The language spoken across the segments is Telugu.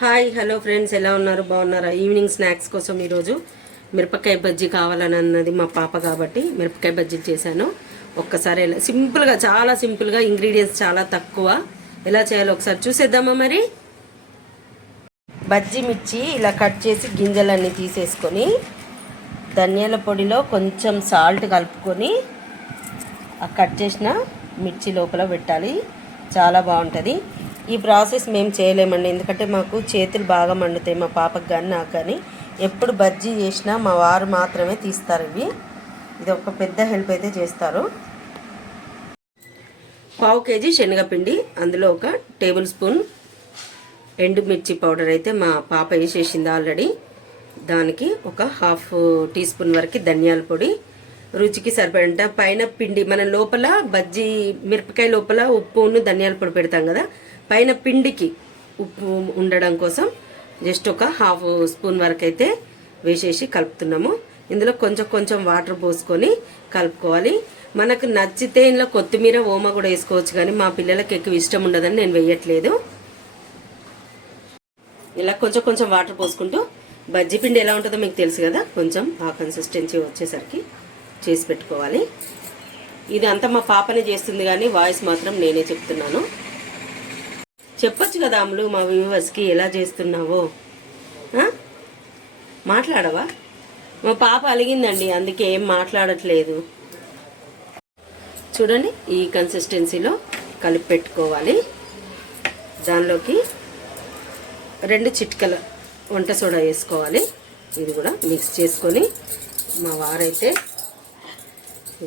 హాయ్ హలో ఫ్రెండ్స్, ఎలా ఉన్నారు? బాగున్నారా? ఈవినింగ్ స్నాక్స్ కోసం ఈరోజు మిరపకాయ బజ్జీ కావాలని అన్నది మా పాప, కాబట్టి మిరపకాయ బజ్జీ చేశాను. ఒక్కసారి ఎలా సింపుల్గా, చాలా సింపుల్గా, ఇంగ్రీడియంట్స్ చాలా తక్కువ, ఎలా చేయాలో ఒకసారి చూసేద్దామా మరి. బజ్జీ మిర్చి ఇలా కట్ చేసి గింజలన్నీ తీసేసుకొని ధనియాల పొడిలో కొంచెం సాల్ట్ కలుపుకొని ఆ కట్ చేసిన మిర్చి లోపల పెట్టాలి. చాలా బాగుంటుంది. ఈ ప్రాసెస్ మేము చేయలేమండి, ఎందుకంటే మాకు చేతులు బాగా మండుతాయి, మా పాపకు కానీ నాకు కానీ. ఎప్పుడు బజ్జీ చేసినా మా వారు మాత్రమే తీస్తారు. ఇది ఒక పెద్ద హెల్ప్ అయితే చేస్తారు. 1/2 కేజీ శనగపిండి, అందులో 1 టేబుల్ స్పూన్ ఎండుమిర్చి పౌడర్ అయితే మా పాప వేసేసింది ఆల్రెడీ. దానికి 1/2 టీ స్పూన్ వరకు ధనియాల పొడి, రుచికి సరిపడంత పైన పిండి. మనం లోపల బజ్జీ మిరపకాయ లోపల ఉప్పును ధనియాల పొడి పెడతాం కదా, పైన పిండికి ఉప్పు ఉండడం కోసం జస్ట్ 1/2 స్పూన్ వరకు అయితే వేసేసి కలుపుతున్నాము. ఇందులో కొంచెం కొంచెం వాటర్ పోసుకొని కలుపుకోవాలి. మనకు నచ్చితే ఇందులో కొత్తిమీర, ఓమ కూడా వేసుకోవచ్చు, కానీ మా పిల్లలకి ఎక్కువ ఇష్టం ఉండదని నేను వేయట్లేదు. ఇలా కొంచెం కొంచెం వాటర్ పోసుకుంటూ, బజ్జీ పిండి ఎలా ఉంటుందో మీకు తెలుసు కదా, కొంచెం ఆ కన్సిస్టెన్సీ వచ్చేసరికి చేసి పెట్టుకోవాలి. ఇది అంతా మా పాపనే చేస్తుంది, కానీ వాయిస్ మాత్రం నేనే చెప్తున్నాను. చెప్పొచ్చు కదా అమ్ములు మా వ్యూవర్స్కి ఎలా చేస్తున్నావో. మాట్లాడవా? మా పాప అలిగిందండి, అందుకే ఏం మాట్లాడట్లేదు. చూడండి, ఈ కన్సిస్టెన్సీలో కలిపి పెట్టుకోవాలి. దానిలోకి 2 చిటికల వంట సోడా వేసుకోవాలి. ఇది కూడా మిక్స్ చేసుకొని, మా వారైతే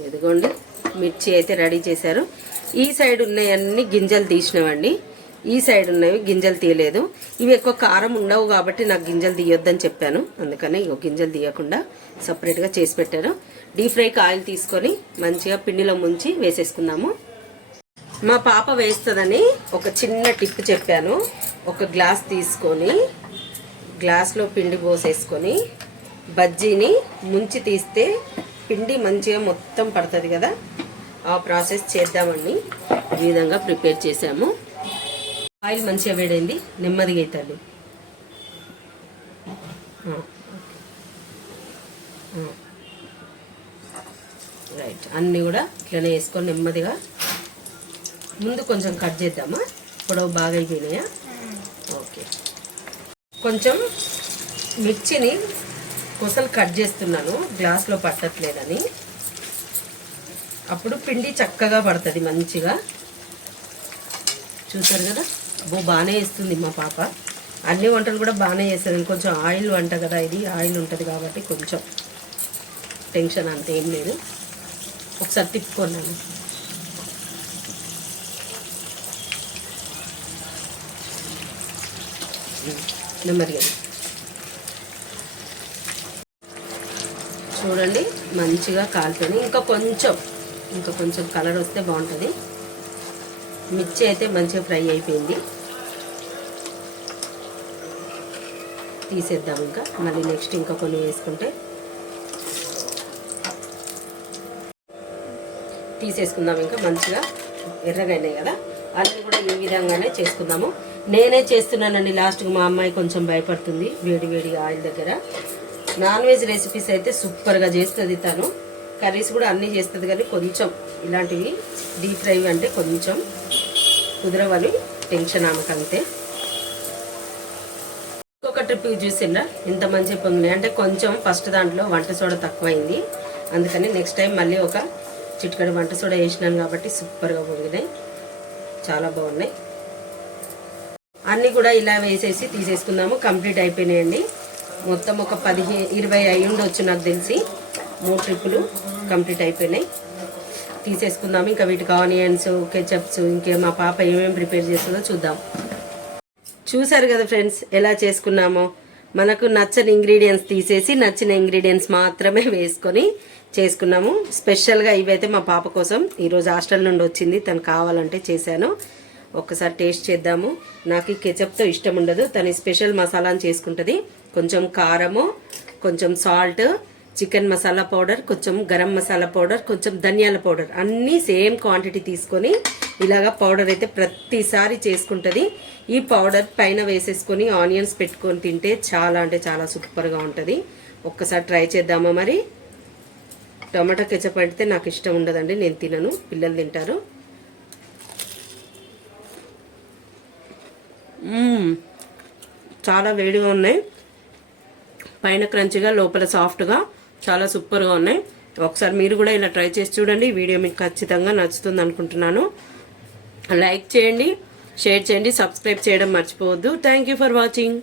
ఇదిగోండి మిర్చి అయితే రెడీ చేశారు. ఈ సైడ్ ఉన్నాయన్నీ గింజలు తీసినవండి, ఈ సైడ్ ఉన్నవి గింజలు తీయలేదు. ఇవి ఎక్కువ కారం ఉండవు కాబట్టి నాకు గింజలు తీయొద్దని చెప్పాను, అందుకని ఇక గింజలు తీయకుండా సపరేట్గా చేసి పెట్టారు. డీప్ ఫ్రైకి ఆయిల్ తీసుకొని మంచిగా పిండిలో ముంచి వేసేసుకుందాము. మా పాప వేస్తుందని ఒక చిన్న టిప్ చెప్పాను. 1 గ్లాస్ తీసుకొని గ్లాస్లో పిండి పోసేసుకొని బజ్జీని ముంచి తీస్తే పిండి మంచిగా మొత్తం పడుతుంది కదా, ఆ ప్రాసెస్ చేద్దామని ఈ విధంగా ప్రిపేర్ చేసాము. ఆయిల్ మంచిగా వేడైంది, నెమ్మదిగా అవుతుంది. రైట్, అన్నీ కూడా ఇట్లనే వేసుకొని నెమ్మదిగా. ముందు కొంచెం కట్ చేద్దామా, పొడవు బాగా అయిపోయినాయా? ఓకే. కొంచెం మిర్చిని కొసలు కట్ చేస్తున్నాను, గ్లాస్లో పట్టట్లేదని. అప్పుడు పిండి చక్కగా పడుతుంది మంచిగా. చూసారు కదా, బాగానే వేస్తుంది మా పాప. అన్ని వంటలు కూడా బాగానే చేస్తుంది. కొంచెం ఆయిల్ వంట కదా, ఇది ఆయిల్ ఉంటుంది కాబట్టి కొంచెం టెన్షన్ అంత ఏం లేదు. ఒకసారి తిప్పుకున్నాను. నెమ్మదిగా చూడండి, మంచిగా కాలుతుంది. ఇంకా కొంచెం కలర్ వస్తే బాగుంటుంది. మిర్చి అయితే మంచిగా ఫ్రై అయిపోయింది. తీసేద్దాం. ఇంకా మళ్ళీ నెక్స్ట్ ఇంకా కొన్ని వేసుకుంటే తీసేసుకుందాం. ఇంకా మంచిగా ఎర్రగా అయినాయి కదా, అన్నీ కూడా ఈ విధంగానే చేసుకుందాము. నేనే చేస్తున్నానండి లాస్ట్కి. మా అమ్మాయి కొంచెం భయపడుతుంది వేడి ఆయిల్ దగ్గర. నాన్ వెజ్ రెసిపీస్ అయితే సూపర్గా చేస్తుంది తను. కర్రీస్ కూడా అన్నీ చేస్తుంది, కానీ కొంచెం ఇలాంటివి డీప్ ఫ్రై అంటే కొంచెం కుదరవని టెన్షన్ ఆమెకంతే. ఇంకొక ట్రిప్ చూసిందా ఎంత మంచిగా పొంగినాయి అంటే, కొంచెం ఫస్ట్ దాంట్లో వంట సోడా తక్కువైంది, అందుకని నెక్స్ట్ టైం మళ్ళీ 1 చిటికెడు వంట సోడా వేసినాను కాబట్టి సూపర్గా పొంగినాయి, చాలా బాగున్నాయి. అన్నీ కూడా ఇలా వేసేసి తీసేసుకుందాము. కంప్లీట్ అయిపోయినాయండి. మొత్తం ఒక 15-20 అయి ఉండొచ్చు నాకు తెలిసి. 3 ట్రిప్పులు కంప్లీట్ అయిపోయినాయి. తీసేసుకుందాము. ఇంకా వీటికి ఆనియన్స్, కెచప్స్, ఇంకే మా పాప ఏమేమి ప్రిపేర్ చేస్తుందో చూద్దాం. చూసారు కదా ఫ్రెండ్స్, ఎలా చేసుకున్నామో. మనకు నచ్చని ఇంగ్రీడియంట్స్ తీసేసి నచ్చిన ఇంగ్రీడియంట్స్ మాత్రమే వేసుకొని చేసుకున్నాము. స్పెషల్గా ఇవైతే మా పాప కోసం ఈరోజు హాస్టల్ నుండి వచ్చింది, తను కావాలంటే చేశాను. ఒక్కసారి టేస్ట్ చేద్దాము. నాకు కెచప్తో ఇష్టం ఉండదు, తను స్పెషల్ మసాలాని చేసుకుంటుంది. కొంచెం కారము, కొంచెం సాల్ట్, చికెన్ మసాలా పౌడర్, కొంచెం గరం మసాలా పౌడర్, కొంచెం ధనియాల పౌడర్ అన్నీ సేమ్ క్వాంటిటీ తీసుకొని ఇలాగా పౌడర్ అయితే ప్రతిసారి చేసుకుంటుంది. ఈ పౌడర్ పైన వేసేసుకొని ఆనియన్స్ పెట్టుకొని తింటే చాలా అంటే చాలా సూపర్గా ఉంటుంది. ఒక్కసారి ట్రై చేద్దామా మరి. టమాటా కెచప్ అంటే నాకు ఇష్టం ఉండదండి, నేను తినను, పిల్లలు తింటారు. చాలా వేడిగా ఉన్నాయి, పైన క్రంచిగా లోపల సాఫ్ట్గా చాలా సూపర్గా ఉన్నాయి. ఒకసారి మీరు కూడా ఇలా ట్రై చేసి చూడండి. వీడియో మీకు ఖచ్చితంగా నచ్చుతుంది అనుకుంటున్నాను. లైక్ చేయండి, షేర్ చేయండి, సబ్స్క్రైబ్ చేయడం మర్చిపోవద్దు. Thank you for watching.